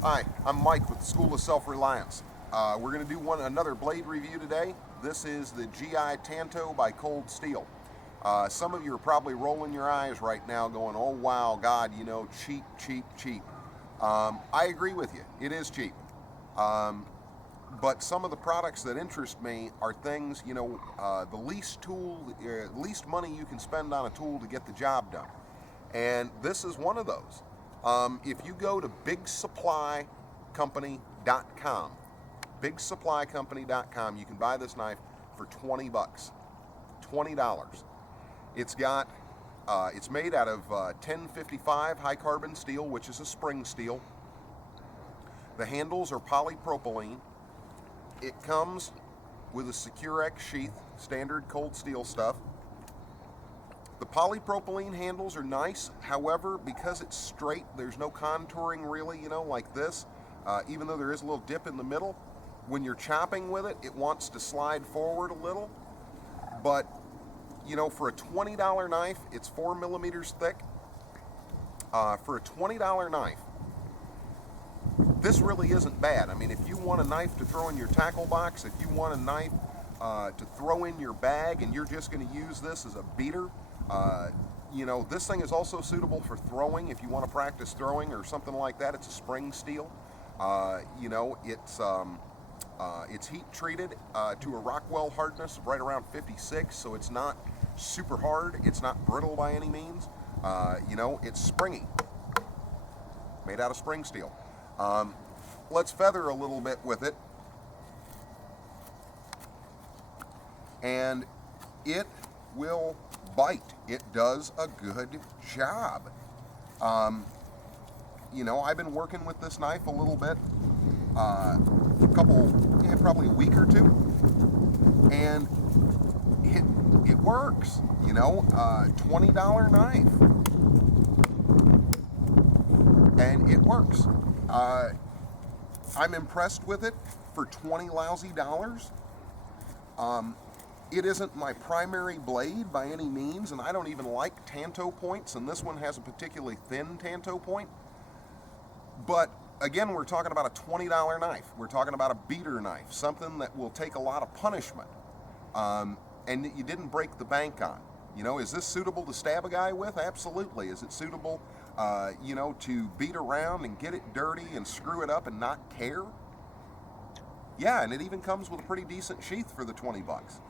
Hi, I'm Mike with the School of Self-Reliance. We're going to do another blade review today. This is the GI Tanto by Cold Steel. Some of you are probably rolling your eyes right now going, oh wow, God, cheap, cheap, cheap. I agree with you. It is cheap. But some of the products that interest me are things, the least money you can spend on a tool to get the job done. And this is one of those. If you go to bigsupplycompany.com, bigsupplycompany.com, you can buy this knife for 20 bucks. $20. It's made out of 1055 high carbon steel, which is a spring steel. The handles are polypropylene. It comes with a Securex sheath, standard Cold Steel stuff. The polypropylene handles are nice. However, because it's straight, there's no contouring really, like this. Even though there is a little dip in the middle, when you're chopping with it, it wants to slide forward a little. But, for a $20 knife, it's 4 millimeters thick. For a $20 knife, this really isn't bad. I mean, if you want a knife to throw in your tackle box, if you want a knife to throw in your bag and you're just going to use this as a beater, this thing is also suitable for throwing if you want to practice throwing or something like that. It's a spring steel. It's heat treated to a Rockwell hardness of right around 56, so it's not super hard. It's not brittle by any means. It's springy, made out of spring steel. Let's feather a little bit with it, and it will bite. It does a good job. I've been working with this knife a little bit, probably a week or two, and it works. $20 knife, and it works. I'm impressed with it for 20 lousy dollars. It isn't my primary blade by any means, and I don't even like Tanto points, and this one has a particularly thin Tanto point. But again, we're talking about a $20 knife. We're talking about a beater knife, something that will take a lot of punishment, and that you didn't break the bank on. Is this suitable to stab a guy with? Absolutely. Is it suitable, to beat around and get it dirty and screw it up and not care? Yeah, and it even comes with a pretty decent sheath for the 20 bucks.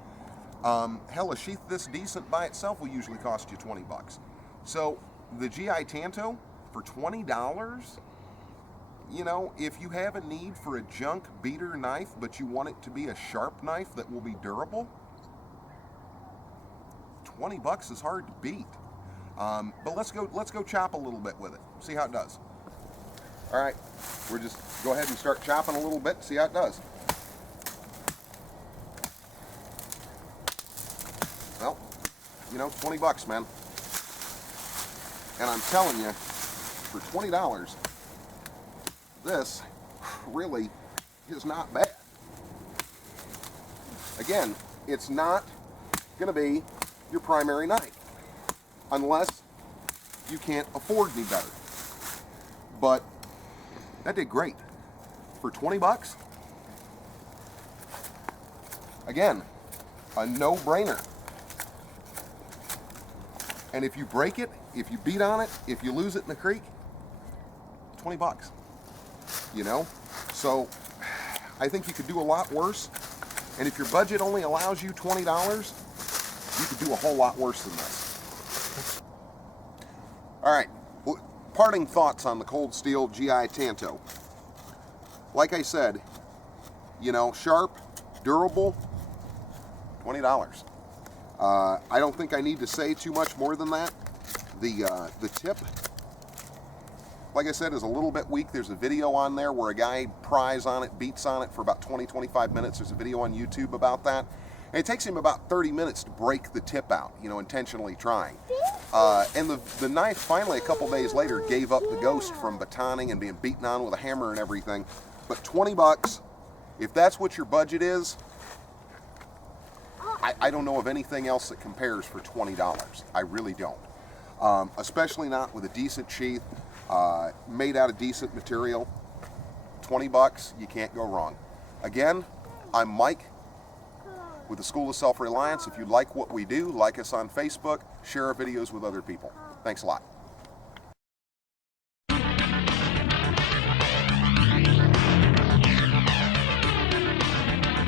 Hell, a sheath this decent by itself will usually cost you 20 bucks. So the GI Tanto for $20, if you have a need for a junk beater knife, but you want it to be a sharp knife that will be durable, 20 bucks is hard to beat. But let's go chop a little bit with it. See how it does. All right, we're just go ahead and start chopping a little bit. See how it does. Well, 20 bucks, man. And I'm telling you, for $20, this really is not bad. Again, it's not going to be your primary knife unless you can't afford any better. But that did great. For 20 bucks, again, a no-brainer. And if you break it, if you beat on it, if you lose it in the creek, 20 bucks. So I think you could do a lot worse. And if your budget only allows you $20, you could do a whole lot worse than this. All right, parting thoughts on the Cold Steel GI Tanto. Like I said, sharp, durable, $20. I don't think I need to say too much more than that. The tip, like I said, is a little bit weak. There's a video on there where a guy pries on it, beats on it for about 20-25 minutes. There's a video on YouTube about that. And it takes him about 30 minutes to break the tip out, intentionally trying. And the knife finally, a couple days later, gave up the ghost from batoning and being beaten on with a hammer and everything. But 20 bucks, if that's what your budget is, I don't know of anything else that compares for $20. I really don't. Especially not with a decent sheath, made out of decent material. 20 bucks, you can't go wrong. Again, I'm Mike with the School of Self-Reliance. If you like what we do, like us on Facebook, share our videos with other people. Thanks a lot.